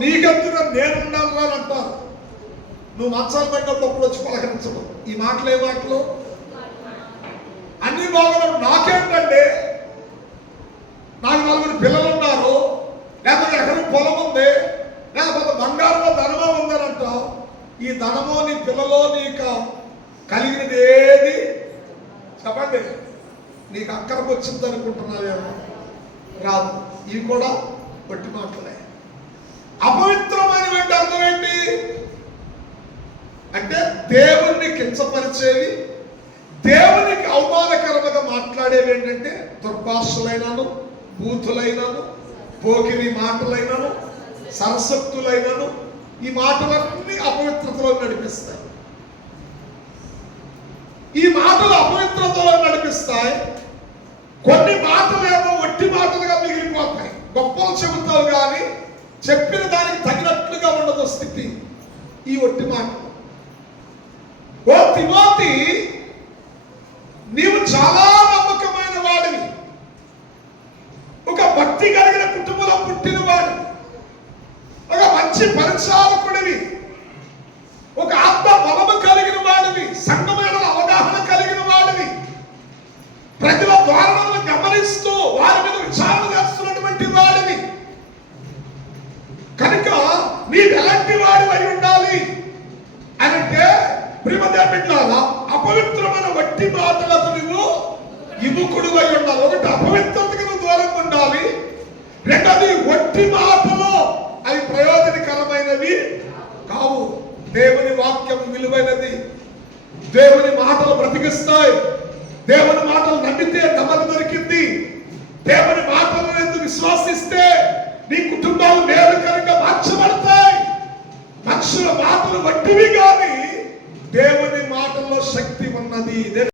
నీకెందుకు నేనున్నాను అని అంటారు. నువ్వు మంచాలు పెట్టినప్పుడు ఒకడు వచ్చి పలకరించడం. ఈ మాటలు ఏ మాటలు? అన్ని బాగున్నారు, నాకేంటండి, నాకు 4 పిల్లలు ఉన్నారు, లేకపోతే ఎక్కడ పొలం ఉంది, లేకపోతే బంగారంలో ధనమో ఉందని అంటావు. ఈ ధనమో నీ పిల్లలో నీకు కలిగినది ఏది చెప్పండి? నీకు అక్కడికి వచ్చింది అనుకుంటున్నావేమో, రాదు. ఇవి కూడా ఒట్టి మాటలే. అపవిత్రమైన అంటే అర్థం ఏంటి అంటే దేవుణ్ణి కించపరిచేవి, దేవునికి అవమానకరంగా మాట్లాడేవి ఏంటంటే దుర్భాషలైనను, బూతులైనను, పోకిరి మాటలైనను, సరసక్తులైనను. ఈ మాటలన్నీ అపవిత్రతలో నడిపిస్తాయి. ఈ మాటలు అపవిత్రతలో నడిపిస్తాయి. కొన్ని మాటలేమో ఒట్టి మాటలుగా మిగిలిపోతాయి. గొప్పలు చెబుతావు కానీ చెప్పిన దానికి తగినట్లుగా ఉండదు స్థితి. ఈ ఒట్టి మాట. ఓ తిమోతి, నీవు చాలా నమ్మకమైన వాడివి, ఒక భక్తి కలిగిన కుటుంబంలో పుట్టిన వాడివి, ఒక మంచి పరిచారకుడివి, ఒక ఆత్మ బలము కలిగిన వాడివి, సంఘమైన అవగాహన కలిగిన వాడివి, ప్రజల ద్వారాలను గమనిస్తూ వారి మీద విచారణ చేస్తున్నటువంటి వాడివి. కనుక నీవు ఎలాంటి వాడివి అయి ఉండాలి అంటే ప్రియమైన అపవిత్రమైన వట్టి మాటలకు నువ్వు విముఖుడు అయి ఉండాలి. ఒకటి, అపవిత్రతకు నువ్వు దూరంగా ఉండాలి. రెండోది, వట్టి మాటలు అవి ప్రయోజనకరమైనవి కావు. దేవుని వాక్యం విలువైనది. దేవుని మాటలు బ్రతికిస్తాయి. దేవుని మాటలు నమ్మితే నమ్మకం దొరికింది. దేవుని మాటలు ఎందుకు విశ్వాసిస్తే నీ కుటుంబాలు మేలుకరంగా మార్చబడతాయి. మనుషుల మాటలు వట్టివి కానీ దేవుని మాటల్లో శక్తి ఉన్నది.